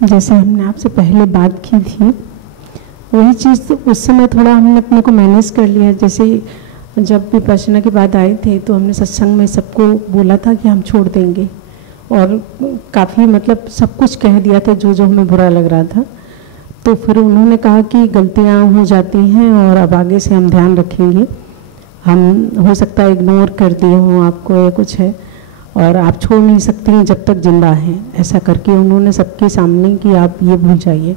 जैसे हमने आपसे पहले बात की थी, वही चीज़ उस समय थोड़ा हमने अपने को मैनेज कर लिया। जैसे जब विपश्यना की बात आए थे तो हमने सत्संग में सबको बोला था कि हम छोड़ देंगे, और काफ़ी मतलब सब कुछ कह दिया था जो जो हमें बुरा लग रहा था। तो फिर उन्होंने कहा कि गलतियाँ हो जाती हैं और अब आगे से हम ध्यान रखेंगे, हम हो सकता है इग्नोर कर दिए हों आपको या कुछ है, और आप छोड़ नहीं सकती हैं जब तक जिंदा हैं, ऐसा करके उन्होंने सबके सामने कि आप ये भूल जाइए।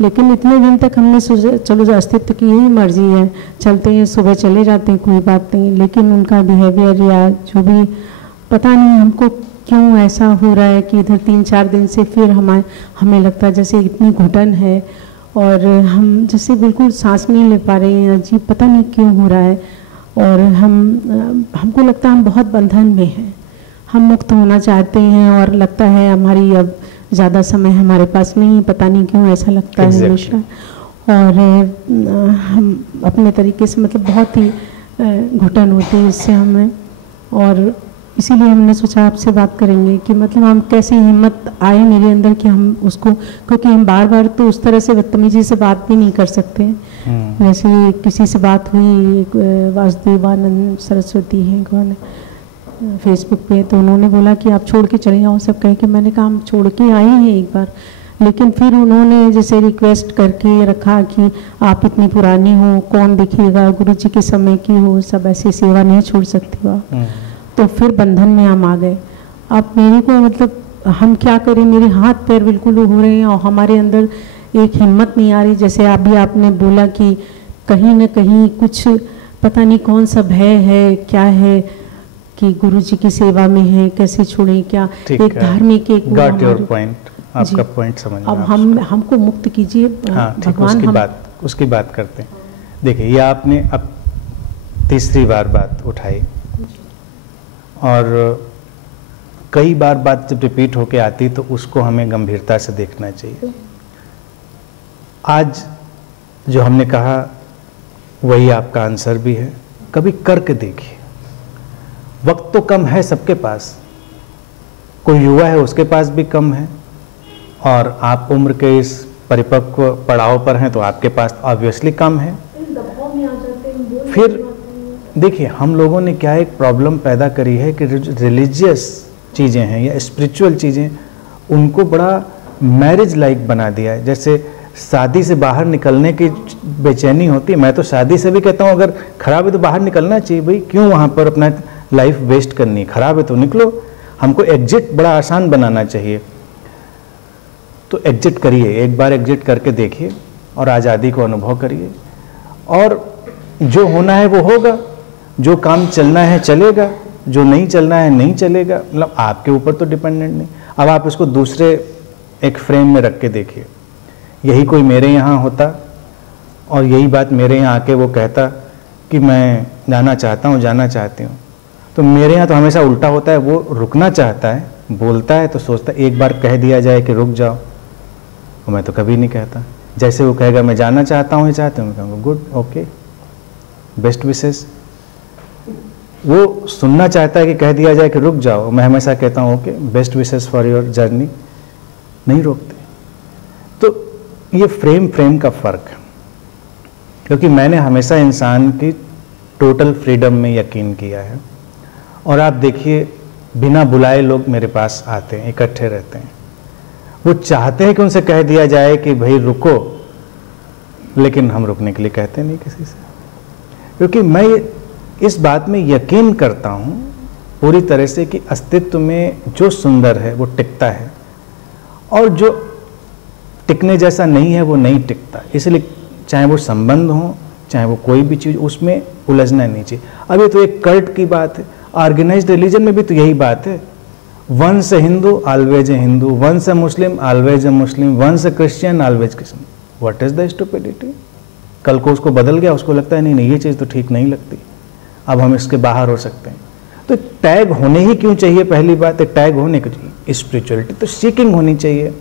लेकिन इतने दिन तक हमने सोचा चलो जो अस्तित्व की यही मर्जी है, चलते हैं, सुबह चले जाते हैं, कोई बात नहीं। लेकिन उनका बिहेवियर या जो भी पता नहीं हमको क्यों ऐसा हो रहा है कि इधर 3-4 दिन से फिर हमें लगता है जैसे इतनी घुटन है और हम जैसे बिल्कुल सांस नहीं ले पा रहे हैं, अजीब पता नहीं क्यों हो रहा है। और हमको लगता है हम बहुत बंधन में हैं, हम मुक्त होना चाहते हैं और लगता है हमारी अब ज़्यादा समय हमारे पास नहीं, पता नहीं क्यों ऐसा लगता है हमेशा। और हम अपने तरीके से मतलब बहुत ही घुटन होती है इससे हमें, और इसीलिए हमने सोचा आपसे बात करेंगे कि मतलब हम कैसे हिम्मत आए मेरे अंदर कि हम उसको, क्योंकि हम बार बार तो उस तरह से बदतमीजी से बात भी नहीं कर सकते। वैसे किसी से बात हुई, वासुदेवानंद सरस्वती हैं कौन है फेसबुक पे, तो उन्होंने बोला कि आप छोड़ के चले जाओ सब कह के। मैंने कहा हम छोड़ के आए हैं एक बार, लेकिन फिर उन्होंने जैसे रिक्वेस्ट करके रखा कि आप इतनी पुरानी हो, कौन देखिएगा, गुरु जी के समय की हो, सब ऐसी सेवा नहीं छोड़ सकती हो। तो फिर बंधन में हम आ गए। अब मेरे को मतलब हम क्या करें, मेरे हाथ पैर बिल्कुल हो रहे हैं और हमारे अंदर एक हिम्मत नहीं आ रही। जैसे अभी आपने बोला कि कहीं ना कहीं कुछ पता नहीं कौन सा भय है, क्या है कि गुरु जी की सेवा में है, कैसे छोड़ें, क्या एक धार्मिक एक गॉट योर पॉइंट, आपका पॉइंट समझ में। अब हमको मुक्त कीजिए भगवान। उसकी बात करते हैं। देखिए ये आपने अब तीसरी बार बात उठाई, और कई बार बात जब रिपीट होके आती तो उसको हमें गंभीरता से देखना चाहिए। आज जो हमने कहा वही आपका आंसर भी है। कभी करके देखिए। वक्त तो कम है सबके पास, कोई युवा है उसके पास भी कम है, और आप उम्र के इस परिपक्व पड़ाव पर हैं तो आपके पास ऑब्वियसली कम है। फिर देखिए हम लोगों ने क्या एक प्रॉब्लम पैदा करी है कि रिलीजियस चीज़ें हैं या स्पिरिचुअल चीज़ें, उनको बड़ा मैरिज लाइक बना दिया है। जैसे शादी से बाहर निकलने की बेचैनी होती है, मैं तो शादी से भी कहता हूँ अगर खराब है तो बाहर निकलना चाहिए भाई, क्यों वहाँ पर अपना लाइफ वेस्ट करनी, खराब है तो निकलो। हमको एग्जिट बड़ा आसान बनाना चाहिए। तो एग्जिट करिए, एक बार एग्जिट करके देखिए और आज़ादी को अनुभव करिए, और जो होना है वो होगा, जो काम चलना है चलेगा, जो नहीं चलना है नहीं चलेगा। मतलब आपके ऊपर तो डिपेंडेंट नहीं। अब आप इसको दूसरे एक फ्रेम में रख के देखिए। यही कोई मेरे यहाँ होता और यही बात मेरे यहाँ आके वो कहता कि मैं जाना चाहता हूँ, जाना चाहती हूँ, तो मेरे यहाँ तो हमेशा उल्टा होता है। वो रुकना चाहता है, बोलता है तो सोचता है एक बार कह दिया जाए कि रुक जाओ, और मैं तो कभी नहीं कहता। जैसे वो कहेगा मैं जाना चाहता हूँ, चाहते हूँ, मैं कहूँगा गुड, ओके, बेस्ट विशेस। वो सुनना चाहता है कि कह दिया जाए कि रुक जाओ, मैं हमेशा कहता हूँ okay, best wishes for your journey, नहीं रोकते। तो ये फ्रेम का फ़र्क है, क्योंकि मैंने हमेशा इंसान की टोटल फ्रीडम में यकीन किया है। और आप देखिए बिना बुलाए लोग मेरे पास आते हैं, इकट्ठे रहते हैं, वो चाहते हैं कि उनसे कह दिया जाए कि भाई रुको, लेकिन हम रुकने के लिए कहते नहीं किसी से, क्योंकि मैं इस बात में यकीन करता हूँ पूरी तरह से कि अस्तित्व में जो सुंदर है वो टिकता है, और जो टिकने जैसा नहीं है वो नहीं टिकता। इसलिए चाहे वो संबंध हो, चाहे वो कोई भी चीज़, उसमें उलझना नहीं चाहिए। अब ये तो एक कल्ट की बात है, ऑर्गेनाइज्ड रिलीजन में भी तो यही बात है। Once a Hindu always a Hindu, once a Muslim always a Muslim, once a Christian always Christian. What is the stupidity? कल को उसको बदल गया, उसको लगता है नहीं नहीं ये चीज़ तो ठीक नहीं लगती, अब हम इसके बाहर हो सकते हैं। तो टैग होने ही क्यों चाहिए? पहली बात है टैग होने को चाहिए। स्पिरिचुअलिटी तो सीकिंग होनी चाहिए,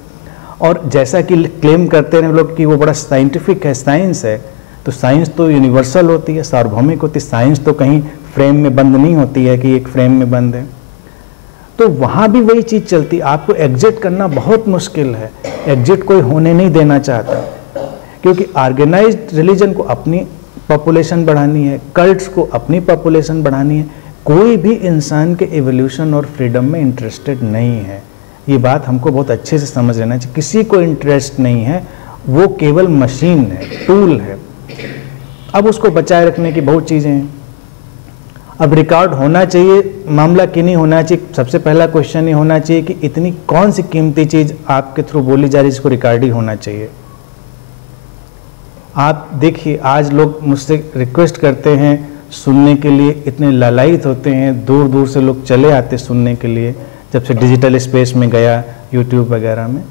और जैसा कि क्लेम करते हैं लोग कि वो बड़ा साइंटिफिक है, साइंस है, तो साइंस तो यूनिवर्सल होती है, सार्वभौमिक होती है। साइंस तो कहीं फ्रेम में बंद नहीं होती है कि एक फ्रेम में बंद है। तो वहाँ भी वही चीज़ चलती, आपको एग्जिट करना बहुत मुश्किल है, एग्जिट कोई होने नहीं देना चाहता, क्योंकि ऑर्गेनाइज्ड रिलीजन को अपनी पॉपुलेशन बढ़ानी है, कल्ट्स को अपनी पॉपुलेशन बढ़ानी है, कोई भी इंसान के एवोल्यूशन और फ्रीडम में इंटरेस्टेड नहीं है। ये बात हमको बहुत अच्छे से समझ लेना चाहिए, किसी को इंटरेस्ट नहीं है, वो केवल मशीन है, टूल है। अब उसको बचाए रखने की बहुत चीज़ें हैं। अब रिकॉर्ड होना चाहिए, मामला कि नहीं होना चाहिए, सबसे पहला क्वेश्चन ये होना चाहिए कि इतनी कौन सी कीमती चीज़ आपके थ्रू बोली जा रही है जिसको रिकॉर्ड ही होना चाहिए। आप देखिए, आज लोग मुझसे रिक्वेस्ट करते हैं सुनने के लिए, इतने लालायित होते हैं, दूर दूर से लोग चले आते सुनने के लिए, जब से डिजिटल स्पेस में गया यूट्यूब वगैरह में।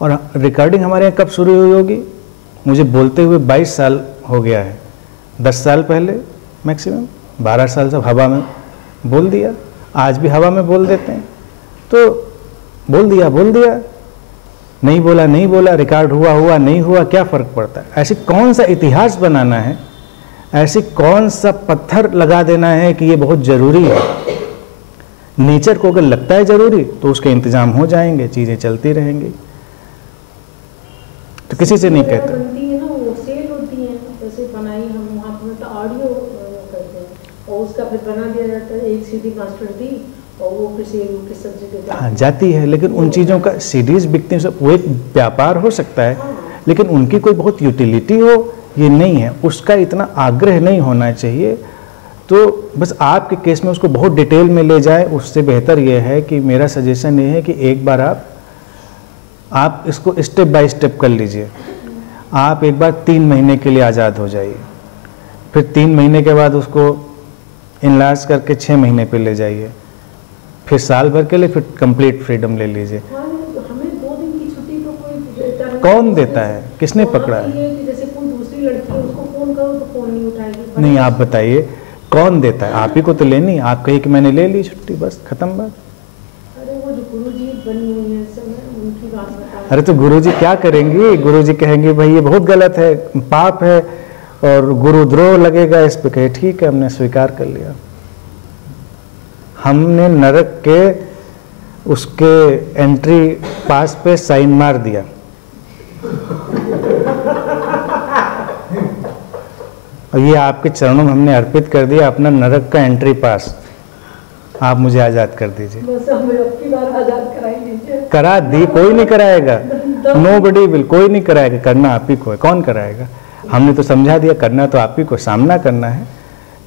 और रिकॉर्डिंग हमारे यहाँ कब शुरू हुई होगी? मुझे बोलते हुए 22 साल हो गया है। 10 साल पहले मैक्सिमम, 12 साल सब हवा में बोल दिया, आज भी हवा में बोल देते हैं। तो बोल दिया, नहीं बोला नहीं बोला, रिकॉर्ड हुआ नहीं हुआ, क्या फ़र्क पड़ता है? ऐसी कौन सा इतिहास बनाना है, ऐसी कौन सा पत्थर लगा देना है कि ये बहुत ज़रूरी है? नेचर को अगर लगता है ज़रूरी तो उसके इंतज़ाम हो जाएंगे, चीज़ें चलती रहेंगी। तो किसी से नहीं कहते। बनती है ना, वो सेल होती है, जैसे बनाई हम वहाँ पर तो ऑडियो करते हैं और उसका फिर बना दिया जाता है, एक सीडी मास्टर दी और वो फिर सेल होकर सब जगह हाँ जाती है, लेकिन उन चीज़ों का सीडीज बिकते हैं सब, वो एक व्यापार हो सकता है, लेकिन उनकी कोई बहुत यूटिलिटी हो ये नहीं है, उसका इतना आग्रह नहीं होना चाहिए। तो बस आपके केस में उसको बहुत डिटेल में ले जाए, उससे बेहतर ये है कि मेरा सजेशन ये है कि एक बार आप इसको स्टेप बाय स्टेप कर लीजिए। आप एक बार 3 महीने के लिए आज़ाद हो जाइए, फिर 3 महीने के बाद उसको इनलार्ज करके 6 महीने पे ले जाइए, फिर साल भर के लिए फिर कंप्लीट फ्रीडम ले लीजिए। हमें 2 दिन की छुट्टी तो कोई देता है? कौन देता है? किसने पकड़ा है? जैसे कोई दूसरी लड़की है उसको फोन करो तो फोन नहीं उठाएगी। नहीं, आप बताइए कौन देता है? आप ही को तो लेनी, आप कहिए कि मैंने ले ली छुट्टी, बस खत्म बात। अरे वो जो गुरुजी बनी हुई है सब, उनकी बात बता। अरे तो गुरुजी क्या करेंगी? गुरुजी कहेंगे भाई ये बहुत गलत है, पाप है और गुरुद्रोह लगेगा इस पे। कहे ठीक है, हमने स्वीकार कर लिया, हमने नरक के उसके एंट्री पास पे साइन मार दिया। और ये आपके चरणों में हमने अर्पित कर दिया अपना नरक का एंट्री पास, आप मुझे आज़ाद कर दीजिए। बस हमें अब की बार आज़ाद कराई दीजिए। करा दी, कोई नहीं कराएगा, नोबडी विल, कोई नहीं कराएगा, करना आप ही को है। कौन कराएगा? हमने तो समझा दिया, करना तो आप ही को, सामना करना है।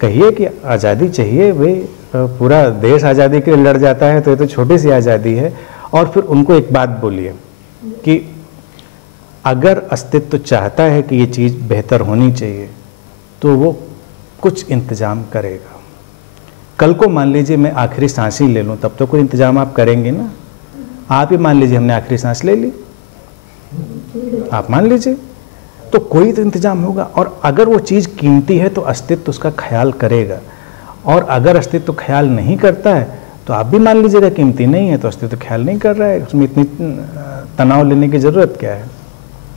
कहिए कि आज़ादी चाहिए भाई, पूरा देश आज़ादी के लिए लड़ जाता है, तो ये तो छोटी सी आज़ादी है। और फिर उनको एक बात बोलिए कि अगर अस्तित्व चाहता है कि ये चीज़ बेहतर होनी चाहिए तो वो कुछ इंतज़ाम करेगा। कल को मान लीजिए मैं आखिरी सांस ही ले लूँ, तब तो कोई इंतज़ाम आप करेंगे ना। आप ही मान लीजिए हमने आखिरी सांस ले ली, आप मान लीजिए, तो कोई तो इंतज़ाम होगा। और अगर वो चीज़ कीमती है तो अस्तित्व उसका ख्याल करेगा, और अगर अस्तित्व ख्याल नहीं करता है तो आप भी मान लीजिएगा कीमती नहीं है, तो अस्तित्व ख्याल नहीं कर रहा है, उसमें इतनी तनाव लेने की ज़रूरत क्या है?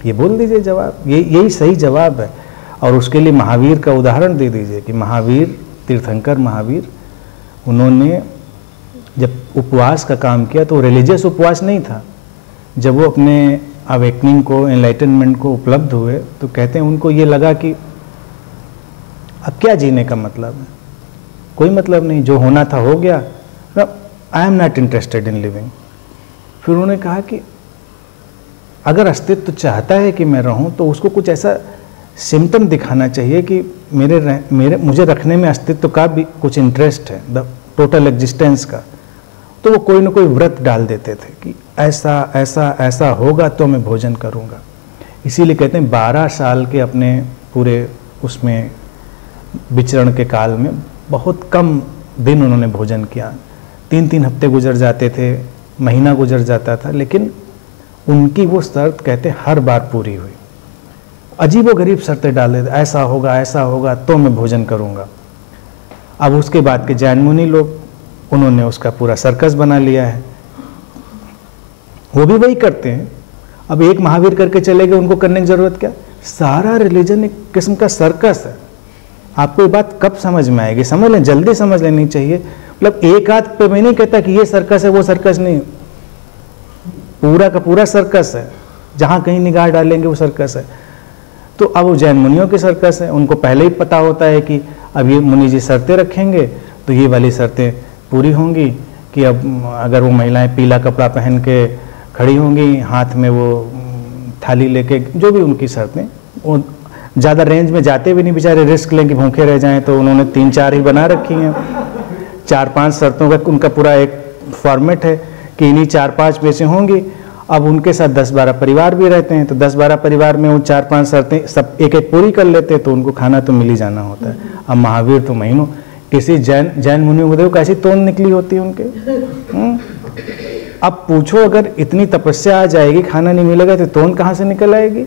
ये बोल दीजिए जवाब, यही सही जवाब है। और उसके लिए महावीर का उदाहरण दे दीजिए कि महावीर, तीर्थंकर महावीर, उन्होंने जब उपवास का काम किया तो रिलीजियस उपवास नहीं था। जब वो अपने अवेकनिंग को, एनलाइटनमेंट को उपलब्ध हुए तो कहते हैं उनको ये लगा कि अब क्या जीने का मतलब है, कोई मतलब नहीं, जो होना था हो गया, I am not interested in living. फिर उन्होंने कहा कि अगर अस्तित्व चाहता है कि मैं रहूं तो उसको कुछ ऐसा सिम्टम दिखाना चाहिए कि मुझे रखने में अस्तित्व का भी कुछ इंटरेस्ट है, द टोटल एग्जिस्टेंस का। तो वो कोई ना कोई व्रत डाल देते थे कि ऐसा ऐसा ऐसा होगा तो मैं भोजन करूँगा। इसीलिए कहते हैं 12 साल के अपने पूरे उसमें विचरण के काल में बहुत कम दिन उन्होंने भोजन किया। 3-3 हफ्ते गुजर जाते थे, महीना गुजर जाता था, लेकिन उनकी वो शर्त कहते हर बार पूरी हुई। अजीबोगरीब शर्तें डाल देते, ऐसा होगा तो मैं भोजन करूँगा। अब उसके बाद के जैन मुनि लोग, उन्होंने उसका पूरा सर्कस बना लिया है, वो भी वही करते हैं। अब एक महावीर करके चले गए, उनको करने की ज़रूरत क्या? सारा रिलीजन एक किस्म का सर्कस है। आपको ये बात कब समझ में आएगी? समझ लें, जल्दी समझ लेनी चाहिए। मतलब एक हाथ पे मैं नहीं कहता कि ये सर्कस है वो सर्कस नहीं, पूरा का पूरा सर्कस है, जहाँ कहीं निगाह डालेंगे वो सर्कस है। तो अब वो जैन मुनियों की सर्कस है, उनको पहले ही पता होता है कि अब ये मुनि जी शर्तें रखेंगे तो ये वाली शर्तें पूरी होंगी, कि अब अगर वो महिलाएं पीला कपड़ा पहन के खड़ी होंगी, हाथ में वो थाली लेके, जो भी उनकी शर्तें, वो ज़्यादा रेंज में जाते भी नहीं बेचारे, रिस्क लें कि भूखे रह जाएं, तो उन्होंने 3-4 ही बना रखी हैं। 4-5 शर्तों का उनका पूरा एक फॉर्मेट है कि इन्हीं 4-5 में से होंगी। अब उनके साथ 10-12 परिवार भी रहते हैं, तो 10-12 परिवार में वो 4-5 शर्तें सब एक एक पूरी कर लेते हैं, तो उनको खाना तो मिल ही जाना होता है। अब महावीर तो महीनों, किसी जैन मुनियों को देखो कैसी तोंद निकली होती है उनके। अब पूछो, अगर इतनी तपस्या आ जाएगी, खाना नहीं मिलेगा, तो तोंद कहाँ से निकल आएगी?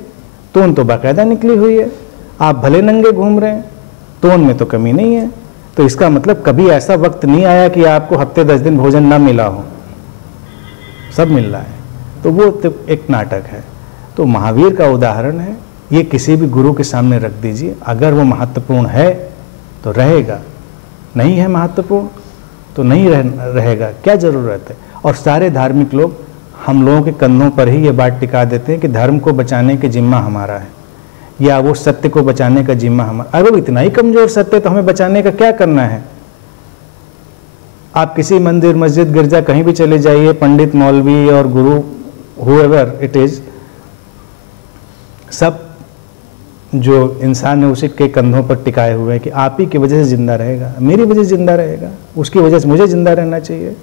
तोंद तो बाकायदा निकली हुई है। आप भले नंगे घूम रहे हैं, तोंद में तो कमी नहीं है। तो इसका मतलब कभी ऐसा वक्त नहीं आया कि आपको हफ्ते 10 दिन भोजन ना मिला हो, सब मिल रहा है। तो वो तो एक नाटक है। तो महावीर का उदाहरण है, ये किसी भी गुरु के सामने रख दीजिए, अगर वो महत्वपूर्ण है तो रहेगा, नहीं है महत्वपूर्ण तो नहीं रहेगा, क्या ज़रूरत है। और सारे धार्मिक लोग हम लोगों के कंधों पर ही ये बात टिका देते हैं कि धर्म को बचाने के जिम्मा हमारा है, या वो सत्य को बचाने का जिम्मा हमारा। अगर इतना ही कमज़ोर सत्य तो हमें बचाने का क्या करना है? आप किसी मंदिर, मस्जिद, गिरजा कहीं भी चले जाइए, पंडित, मौलवी और गुरु, हुएवर इट इज़, सब जो इंसान है उसी के कंधों पर टिकाए हुए हैं कि आप ही की वजह से जिंदा रहेगा, मेरी वजह से जिंदा रहेगा, उसकी वजह से मुझे जिंदा रहना चाहिए।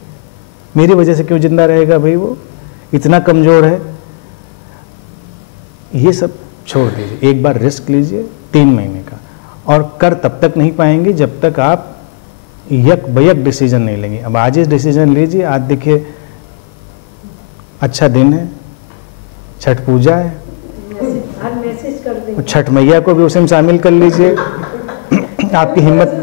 मेरी वजह से क्यों जिंदा रहेगा भाई? वो इतना कमज़ोर है। ये सब छोड़ दीजिए, एक बार रिस्क लीजिए 3 महीने का, और कर तब तक नहीं पाएंगे जब तक आप यक बयक डिसीजन नहीं लेंगे। अब आज ही डिसीजन लीजिए। आज देखिए अच्छा दिन है, छठ पूजा है, छठ मैया को भी उसी में शामिल कर लीजिए। आपकी हिम्मत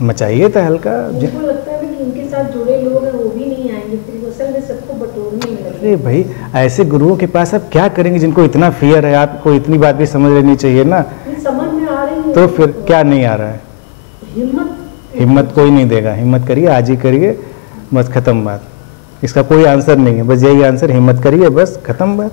मचाइए तहलका। मुझको लगता है कि उनके साथ जुड़े लोग हैं वो भी नहीं आएंगे, फिर असल में सबको बटोरने में। अरे भाई, ऐसे गुरुओं के पास आप क्या करेंगे जिनको इतना फियर है? आपको इतनी बात भी समझ लेनी चाहिए ना। समझ में आ रही है तो फिर क्या नहीं आ रहा है? हिम्मत कोई नहीं देगा। हिम्मत करिए, आज ही करिए, बस खत्म बात। इसका कोई आंसर नहीं है, बस यही आंसर, हिम्मत करिए, बस खत्म बात।